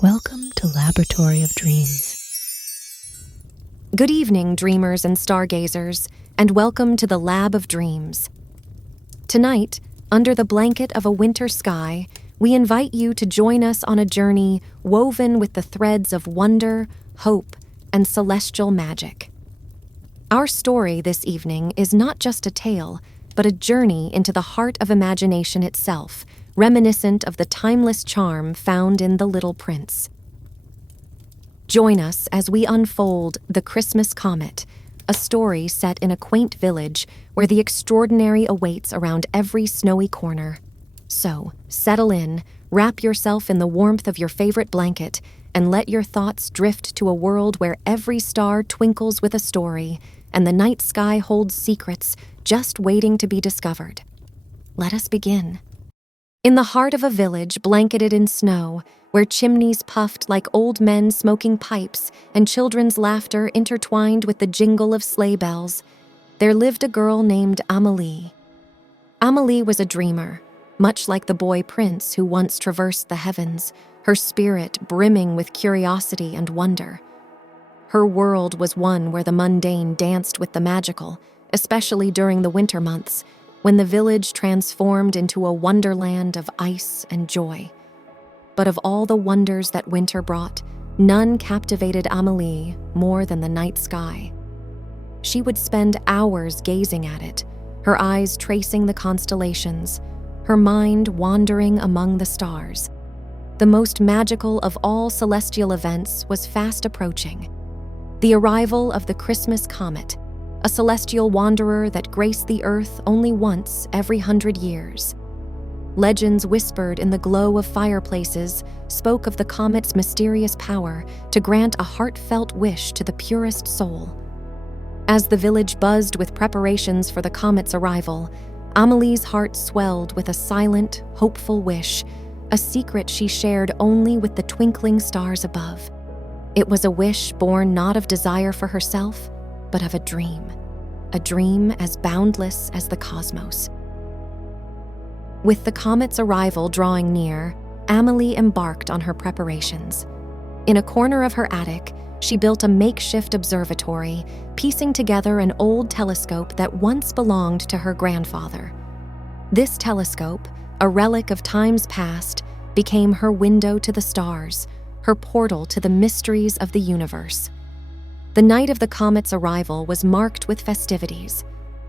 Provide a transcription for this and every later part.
Welcome to Laboratory of Dreams. Good evening, dreamers and stargazers, and welcome to the Lab of Dreams. Tonight, under the blanket of a winter sky, we invite you to join us on a journey woven with the threads of wonder, hope, and celestial magic. Our story this evening is not just a tale, but a journey into the heart of imagination itself, reminiscent of the timeless charm found in The Little Prince. Join us as we unfold The Christmas Comet, a story set in a quaint village where the extraordinary awaits around every snowy corner. So, settle in, wrap yourself in the warmth of your favorite blanket, and let your thoughts drift to a world where every star twinkles with a story, and the night sky holds secrets just waiting to be discovered. Let us begin. In the heart of a village blanketed in snow, where chimneys puffed like old men smoking pipes and children's laughter intertwined with the jingle of sleigh bells, there lived a girl named Amal. Amal was a dreamer, much like the boy prince who once traversed the heavens, her spirit brimming with curiosity and wonder. Her world was one where the mundane danced with the magical, especially during the winter months, when the village transformed into a wonderland of ice and joy. But of all the wonders that winter brought, none captivated Amal more than the night sky. She would spend hours gazing at it, her eyes tracing the constellations, her mind wandering among the stars. The most magical of all celestial events was fast approaching: the arrival of the Christmas comet, a celestial wanderer that graced the earth only once every 100 years. Legends whispered in the glow of fireplaces spoke of the comet's mysterious power to grant a heartfelt wish to the purest soul. As the village buzzed with preparations for the comet's arrival, Amal's heart swelled with a silent, hopeful wish, a secret she shared only with the twinkling stars above. It was a wish born not of desire for herself, but of a dream as boundless as the cosmos. With the comet's arrival drawing near, Amal embarked on her preparations. In a corner of her attic, she built a makeshift observatory, piecing together an old telescope that once belonged to her grandfather. This telescope, a relic of times past, became her window to the stars, her portal to the mysteries of the universe. The night of the comet's arrival was marked with festivities.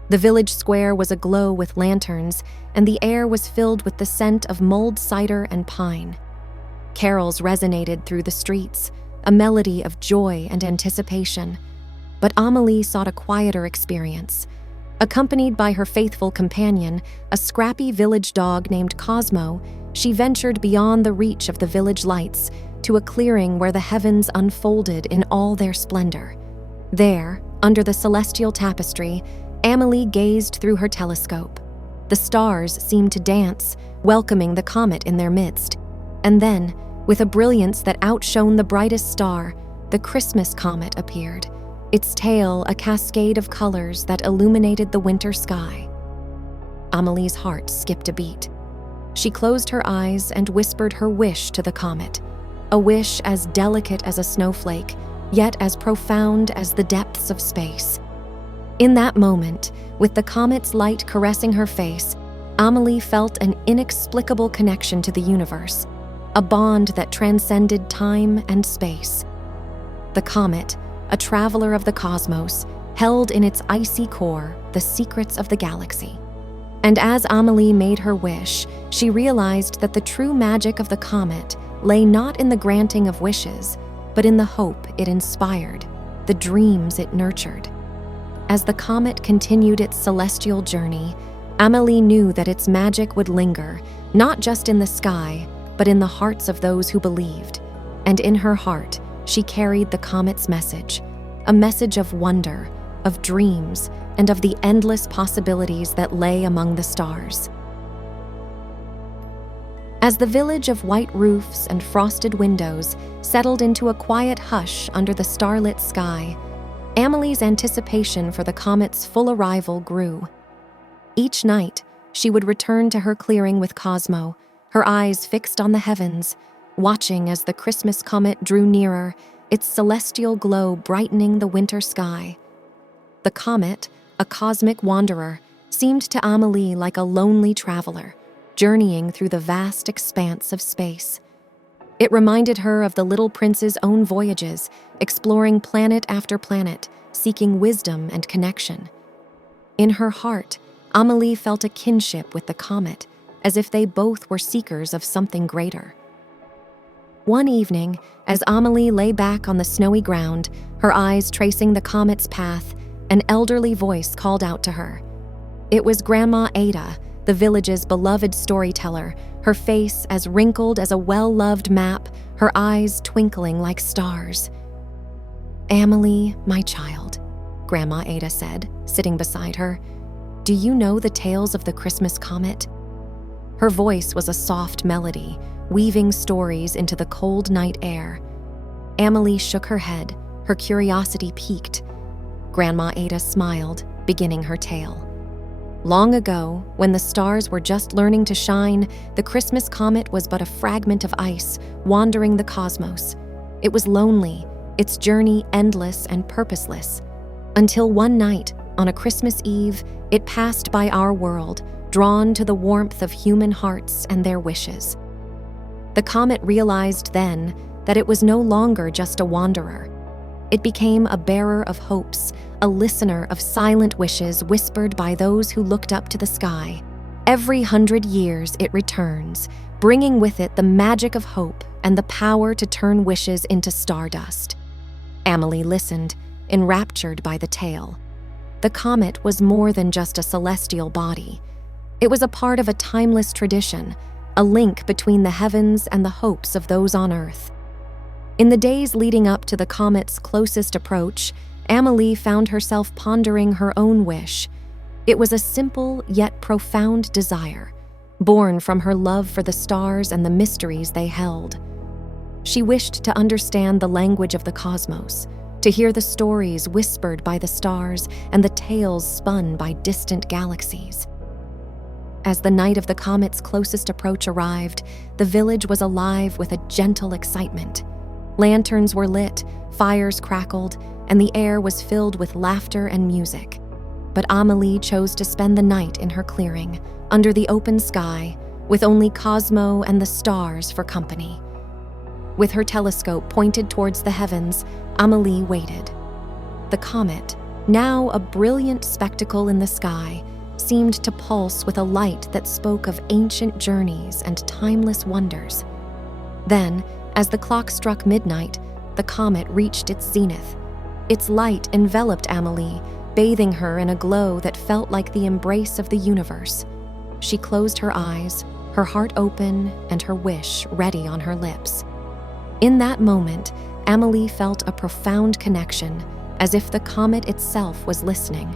The village square was aglow with lanterns, and the air was filled with the scent of mulled cider and pine. Carols resonated through the streets, a melody of joy and anticipation. But Amal sought a quieter experience. Accompanied by her faithful companion, a scrappy village dog named Cosmo, she ventured beyond the reach of the village lights to a clearing where the heavens unfolded in all their splendor. There, under the celestial tapestry, Amal gazed through her telescope. The stars seemed to dance, welcoming the comet in their midst. And then, with a brilliance that outshone the brightest star, the Christmas comet appeared, its tail a cascade of colors that illuminated the winter sky. Amal's heart skipped a beat. She closed her eyes and whispered her wish to the comet, a wish as delicate as a snowflake, yet as profound as the depths of space. In that moment, with the comet's light caressing her face, Amal felt an inexplicable connection to the universe, a bond that transcended time and space. The comet, a traveler of the cosmos, held in its icy core the secrets of the galaxy. And as Amal made her wish, she realized that the true magic of the comet lay not in the granting of wishes, but in the hope it inspired, the dreams it nurtured. As the comet continued its celestial journey, Amal knew that its magic would linger, not just in the sky, but in the hearts of those who believed. And in her heart, she carried the comet's message, a message of wonder, of dreams, and of the endless possibilities that lay among the stars. As the village of white roofs and frosted windows settled into a quiet hush under the starlit sky, Amal's anticipation for the comet's full arrival grew. Each night, she would return to her clearing with Cosmo, her eyes fixed on the heavens, watching as the Christmas comet drew nearer, its celestial glow brightening the winter sky. The comet, a cosmic wanderer, seemed to Amelie like a lonely traveler, journeying through the vast expanse of space. It reminded her of the little prince's own voyages, exploring planet after planet, seeking wisdom and connection. In her heart, Amelie felt a kinship with the comet, as if they both were seekers of something greater. One evening, as Amelie lay back on the snowy ground, her eyes tracing the comet's path, an elderly voice called out to her. It was Grandma Ada, the village's beloved storyteller, her face as wrinkled as a well-loved map, her eyes twinkling like stars. "Amelie, my child," Grandma Ada said, sitting beside her, "do you know the tales of the Christmas comet?" Her voice was a soft melody, weaving stories into the cold night air. Amelie shook her head, her curiosity piqued. Grandma Ada smiled, beginning her tale. Long ago, when the stars were just learning to shine, the Christmas comet was but a fragment of ice wandering the cosmos. It was lonely, its journey endless and purposeless. Until one night, on a Christmas Eve, it passed by our world, drawn to the warmth of human hearts and their wishes. The comet realized then that it was no longer just a wanderer. It became a bearer of hopes, a listener of silent wishes whispered by those who looked up to the sky. Every 100 years it returns, bringing with it the magic of hope and the power to turn wishes into stardust. Amelie listened, enraptured by the tale. The comet was more than just a celestial body. It was a part of a timeless tradition, a link between the heavens and the hopes of those on Earth. In the days leading up to the comet's closest approach, Amelie found herself pondering her own wish. It was a simple yet profound desire, born from her love for the stars and the mysteries they held. She wished to understand the language of the cosmos, to hear the stories whispered by the stars and the tales spun by distant galaxies. As the night of the comet's closest approach arrived, the village was alive with a gentle excitement. Lanterns were lit, fires crackled, and the air was filled with laughter and music. But Amelie chose to spend the night in her clearing, under the open sky, with only Cosmo and the stars for company. With her telescope pointed towards the heavens, Amelie waited. The comet, now a brilliant spectacle in the sky, seemed to pulse with a light that spoke of ancient journeys and timeless wonders. Then, as the clock struck midnight, the comet reached its zenith. Its light enveloped Amelie, bathing her in a glow that felt like the embrace of the universe. She closed her eyes, her heart open and her wish ready on her lips. In that moment, Amelie felt a profound connection, as if the comet itself was listening.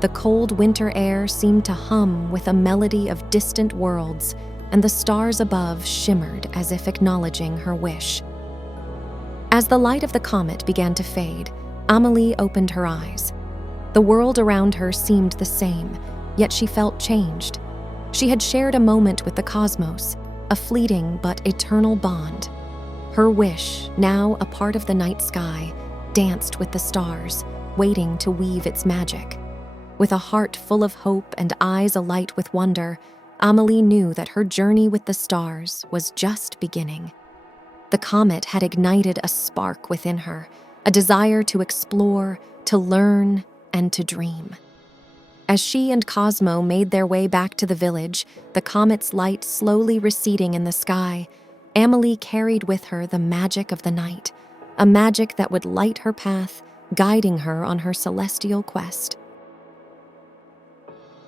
The cold winter air seemed to hum with a melody of distant worlds, and the stars above shimmered as if acknowledging her wish. As the light of the comet began to fade, Amelie opened her eyes. The world around her seemed the same, yet she felt changed. She had shared a moment with the cosmos, a fleeting but eternal bond. Her wish, now a part of the night sky, danced with the stars, waiting to weave its magic. With a heart full of hope and eyes alight with wonder, Amelie knew that her journey with the stars was just beginning. The comet had ignited a spark within her, a desire to explore, to learn, and to dream. As she and Cosmo made their way back to the village, the comet's light slowly receding in the sky, Amelie carried with her the magic of the night, a magic that would light her path, guiding her on her celestial quest.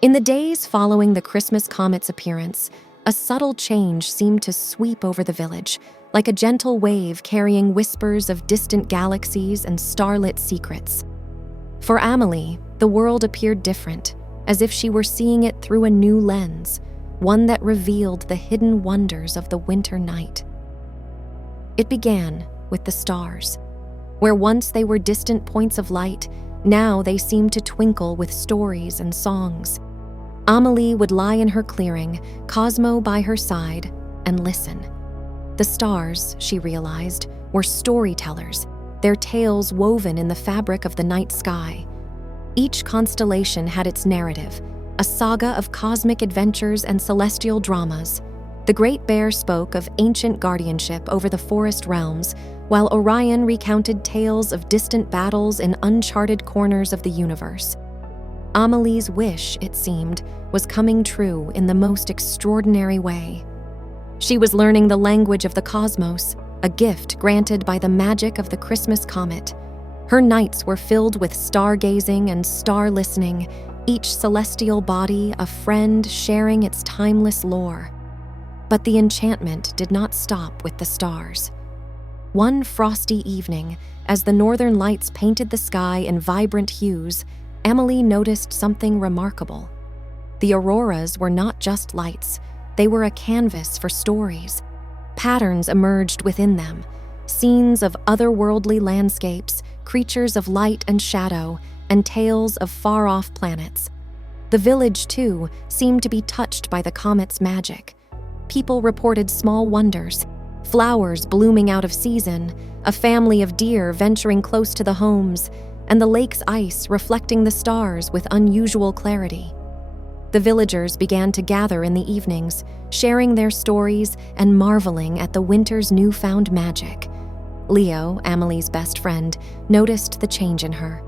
In the days following the Christmas comet's appearance, a subtle change seemed to sweep over the village, like a gentle wave carrying whispers of distant galaxies and starlit secrets. For Amelie, the world appeared different, as if she were seeing it through a new lens, one that revealed the hidden wonders of the winter night. It began with the stars. Where once they were distant points of light, now they seemed to twinkle with stories and songs. Amelie would lie in her clearing, Cosmo by her side, and listen. The stars, she realized, were storytellers, their tales woven in the fabric of the night sky. Each constellation had its narrative, a saga of cosmic adventures and celestial dramas. The Great Bear spoke of ancient guardianship over the forest realms, while Orion recounted tales of distant battles in uncharted corners of the universe. Amalie's wish, it seemed, was coming true in the most extraordinary way. She was learning the language of the cosmos, a gift granted by the magic of the Christmas comet. Her nights were filled with stargazing and star listening, each celestial body a friend sharing its timeless lore. But the enchantment did not stop with the stars. One frosty evening, as the northern lights painted the sky in vibrant hues, Emily noticed something remarkable. The auroras were not just lights, they were a canvas for stories. Patterns emerged within them, scenes of otherworldly landscapes, creatures of light and shadow, and tales of far-off planets. The village, too, seemed to be touched by the comet's magic. People reported small wonders, flowers blooming out of season, a family of deer venturing close to the homes, and the lake's ice reflecting the stars with unusual clarity. The villagers began to gather in the evenings, sharing their stories and marveling at the winter's newfound magic. Leo, Amelie's best friend, noticed the change in her.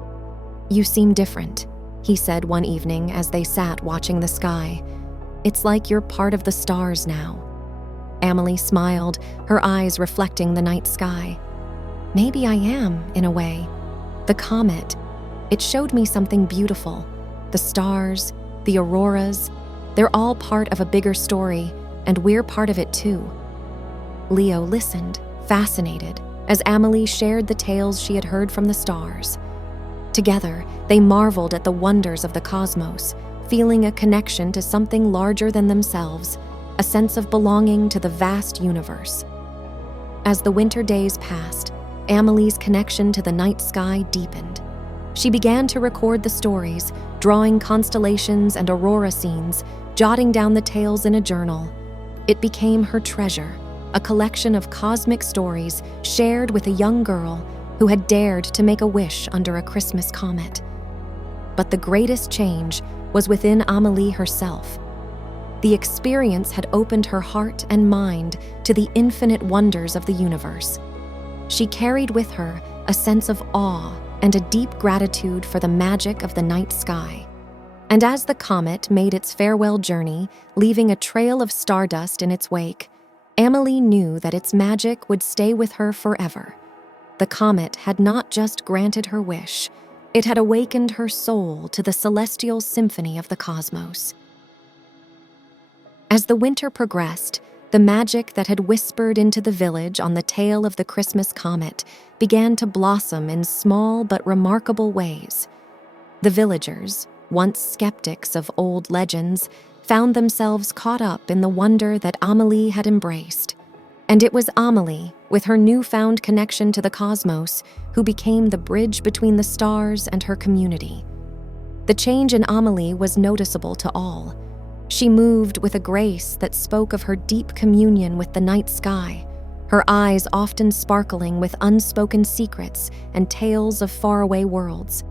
"You seem different," he said one evening as they sat watching the sky. "It's like you're part of the stars now." Amelie smiled, her eyes reflecting the night sky. "Maybe I am, in a way. The comet, it showed me something beautiful. The stars, the auroras, they're all part of a bigger story, and we're part of it too." Leo listened, fascinated, as Amelie shared the tales she had heard from the stars. Together, they marveled at the wonders of the cosmos, feeling a connection to something larger than themselves, a sense of belonging to the vast universe. As the winter days passed, Amelie's connection to the night sky deepened. She began to record the stories, drawing constellations and aurora scenes, jotting down the tales in a journal. It became her treasure, a collection of cosmic stories shared with a young girl who had dared to make a wish under a Christmas comet. But the greatest change was within Amelie herself. The experience had opened her heart and mind to the infinite wonders of the universe. She carried with her a sense of awe and a deep gratitude for the magic of the night sky. And as the comet made its farewell journey, leaving a trail of stardust in its wake, Amelie knew that its magic would stay with her forever. The comet had not just granted her wish, it had awakened her soul to the celestial symphony of the cosmos. As the winter progressed, the magic that had whispered into the village on the tail of the Christmas comet began to blossom in small but remarkable ways. The villagers, once skeptics of old legends, found themselves caught up in the wonder that Amelie had embraced. And it was Amelie, with her newfound connection to the cosmos, who became the bridge between the stars and her community. The change in Amelie was noticeable to all. She moved with a grace that spoke of her deep communion with the night sky, her eyes often sparkling with unspoken secrets and tales of faraway worlds.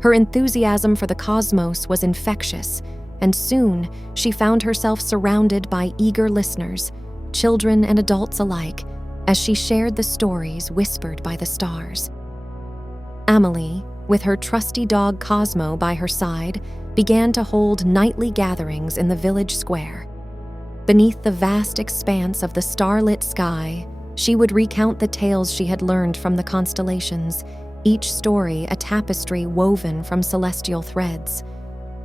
Her enthusiasm for the cosmos was infectious, and soon she found herself surrounded by eager listeners, children and adults alike, as she shared the stories whispered by the stars. Amelie, with her trusty dog Cosmo by her side, began to hold nightly gatherings in the village square. Beneath the vast expanse of the starlit sky, she would recount the tales she had learned from the constellations, each story a tapestry woven from celestial threads.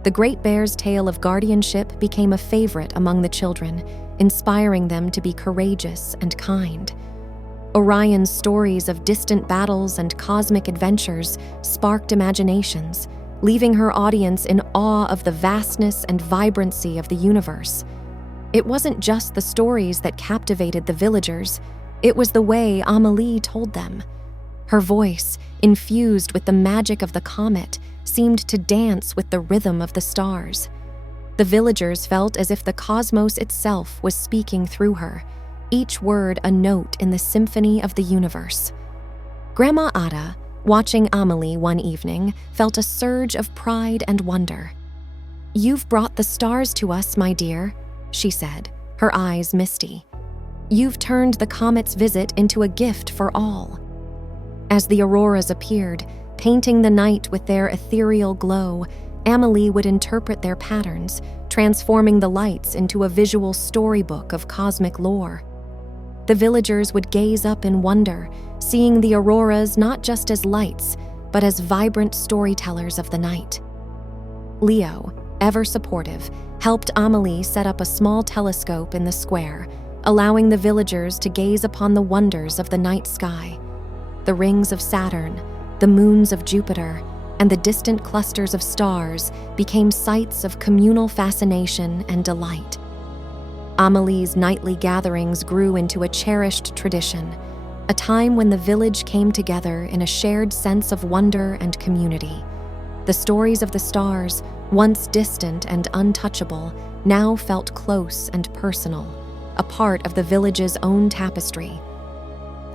The Great Bear's tale of guardianship became a favorite among the children, inspiring them to be courageous and kind. Orion's stories of distant battles and cosmic adventures sparked imaginations, leaving her audience in awe of the vastness and vibrancy of the universe. It wasn't just the stories that captivated the villagers, it was the way Amelie told them. Her voice, infused with the magic of the comet, seemed to dance with the rhythm of the stars. The villagers felt as if the cosmos itself was speaking through her. each word a note in the symphony of the universe. Grandma Ada, watching Amelie one evening, felt a surge of pride and wonder. "You've brought the stars to us, my dear," she said, her eyes misty. "You've turned the comet's visit into a gift for all." As the auroras appeared, painting the night with their ethereal glow, Amelie would interpret their patterns, transforming the lights into a visual storybook of cosmic lore. The villagers would gaze up in wonder, seeing the auroras not just as lights, but as vibrant storytellers of the night. Leo, ever supportive, helped Amelie set up a small telescope in the square, allowing the villagers to gaze upon the wonders of the night sky. The rings of Saturn, the moons of Jupiter, and the distant clusters of stars became sites of communal fascination and delight. Amelie's nightly gatherings grew into a cherished tradition, a time when the village came together in a shared sense of wonder and community. The stories of the stars, once distant and untouchable, now felt close and personal, a part of the village's own tapestry.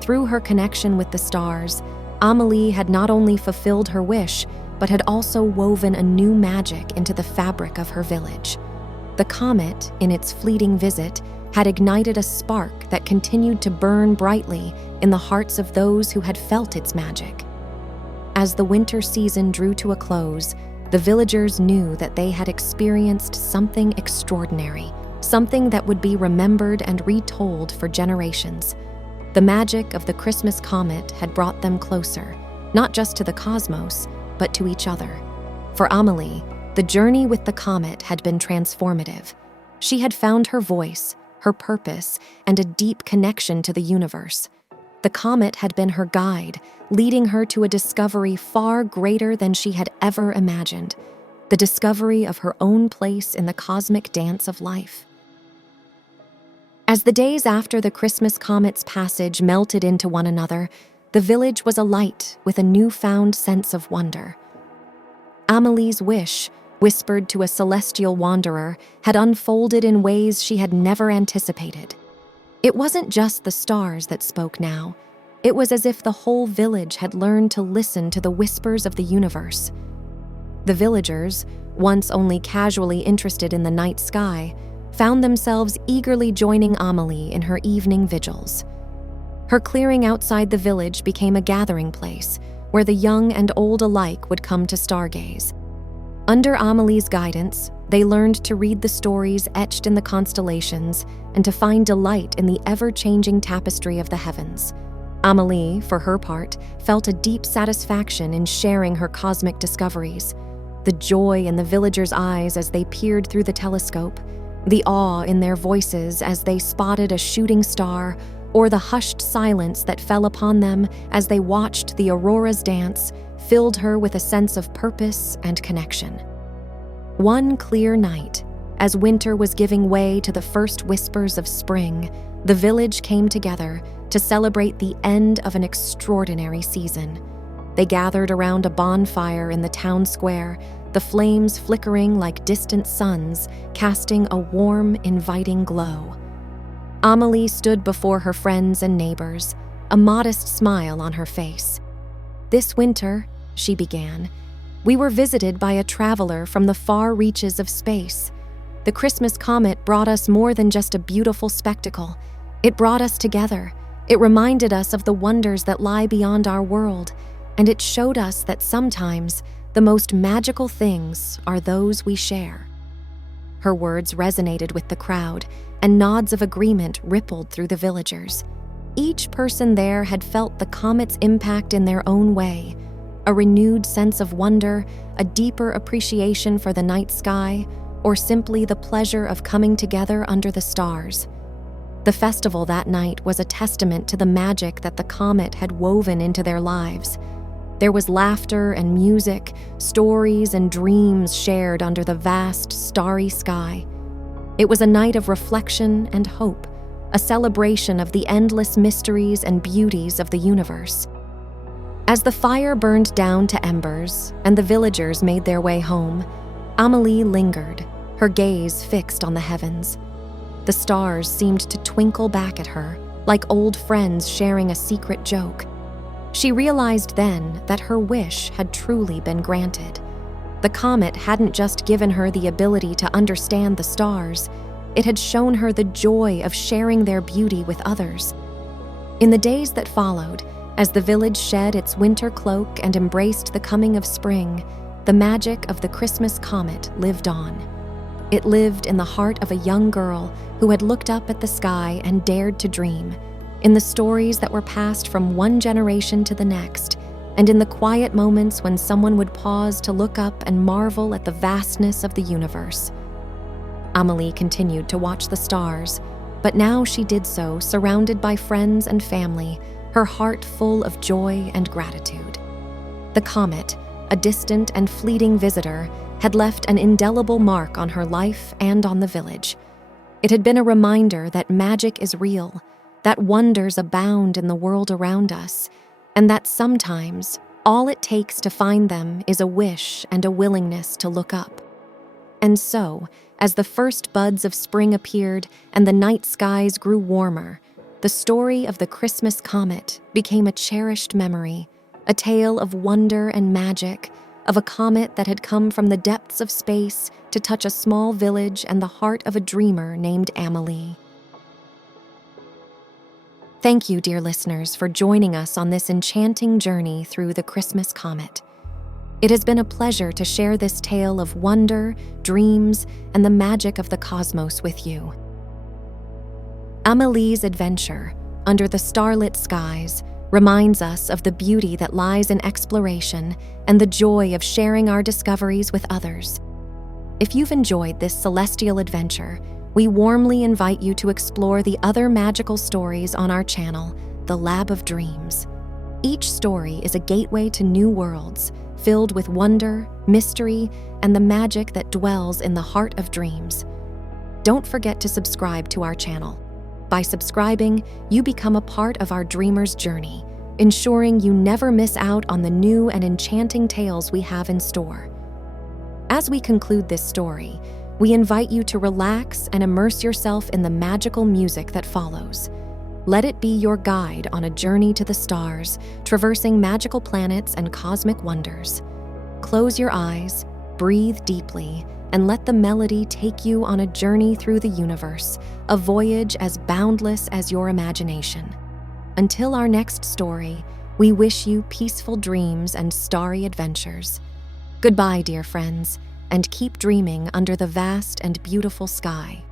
Through her connection with the stars, Amelie had not only fulfilled her wish, but had also woven a new magic into the fabric of her village. The comet, in its fleeting visit, had ignited a spark that continued to burn brightly in the hearts of those who had felt its magic. As the winter season drew to a close, the villagers knew that they had experienced something extraordinary, something that would be remembered and retold for generations. The magic of the Christmas comet had brought them closer, not just to the cosmos, but to each other. For Amelie, the journey with the comet had been transformative. She had found her voice, her purpose, and a deep connection to the universe. The comet had been her guide, leading her to a discovery far greater than she had ever imagined, the discovery of her own place in the cosmic dance of life. As the days after the Christmas comet's passage melted into one another, the village was alight with a newfound sense of wonder. Amelie's wish, whispered to a celestial wanderer, had unfolded in ways she had never anticipated. It wasn't just the stars that spoke now. It was as if the whole village had learned to listen to the whispers of the universe. The villagers, once only casually interested in the night sky, found themselves eagerly joining Amelie in her evening vigils. Her clearing outside the village became a gathering place where the young and old alike would come to stargaze. Under Amelie's guidance, they learned to read the stories etched in the constellations and to find delight in the ever-changing tapestry of the heavens. Amelie, for her part, felt a deep satisfaction in sharing her cosmic discoveries. The joy in the villagers' eyes as they peered through the telescope, the awe in their voices as they spotted a shooting star, or the hushed silence that fell upon them as they watched the auroras dance, filled her with a sense of purpose and connection. One clear night, as winter was giving way to the first whispers of spring, the village came together to celebrate the end of an extraordinary season. They gathered around a bonfire in the town square, the flames flickering like distant suns, casting a warm, inviting glow. Amelie stood before her friends and neighbors, a modest smile on her face. "This winter," she began, "we were visited by a traveler from the far reaches of space. The Christmas comet brought us more than just a beautiful spectacle. It brought us together. It reminded us of the wonders that lie beyond our world, and it showed us that sometimes the most magical things are those we share." Her words resonated with the crowd, and nods of agreement rippled through the villagers. Each person there had felt the comet's impact in their own way, a renewed sense of wonder, a deeper appreciation for the night sky, or simply the pleasure of coming together under the stars. The festival that night was a testament to the magic that the comet had woven into their lives. There was laughter and music, stories and dreams shared under the vast, starry sky. It was a night of reflection and hope, a celebration of the endless mysteries and beauties of the universe. As the fire burned down to embers and the villagers made their way home, Amelie lingered, her gaze fixed on the heavens. The stars seemed to twinkle back at her, like old friends sharing a secret joke. She realized then that her wish had truly been granted. The comet hadn't just given her the ability to understand the stars, it had shown her the joy of sharing their beauty with others. In the days that followed, as the village shed its winter cloak and embraced the coming of spring, the magic of the Christmas comet lived on. It lived in the heart of a young girl who had looked up at the sky and dared to dream, in the stories that were passed from one generation to the next, and in the quiet moments when someone would pause to look up and marvel at the vastness of the universe. Amal continued to watch the stars, but now she did so surrounded by friends and family, her heart full of joy and gratitude. The comet, a distant and fleeting visitor, had left an indelible mark on her life and on the village. It had been a reminder that magic is real, that wonders abound in the world around us, and that sometimes all it takes to find them is a wish and a willingness to look up. And so, as the first buds of spring appeared and the night skies grew warmer, the story of the Christmas comet became a cherished memory, a tale of wonder and magic, of a comet that had come from the depths of space to touch a small village and the heart of a dreamer named Amal. Thank you, dear listeners, for joining us on this enchanting journey through the Christmas comet. It has been a pleasure to share this tale of wonder, dreams, and the magic of the cosmos with you. Amal's adventure, under the starlit skies, reminds us of the beauty that lies in exploration and the joy of sharing our discoveries with others. If you've enjoyed this celestial adventure, we warmly invite you to explore the other magical stories on our channel, The Lab of Dreams. Each story is a gateway to new worlds, filled with wonder, mystery, and the magic that dwells in the heart of dreams. Don't forget to subscribe to our channel. By subscribing, you become a part of our dreamer's journey, ensuring you never miss out on the new and enchanting tales we have in store. As we conclude this story, we invite you to relax and immerse yourself in the magical music that follows. Let it be your guide on a journey to the stars, traversing magical planets and cosmic wonders. Close your eyes, breathe deeply, and let the melody take you on a journey through the universe, a voyage as boundless as your imagination. Until our next story, we wish you peaceful dreams and starry adventures. Goodbye, dear friends, and keep dreaming under the vast and beautiful sky.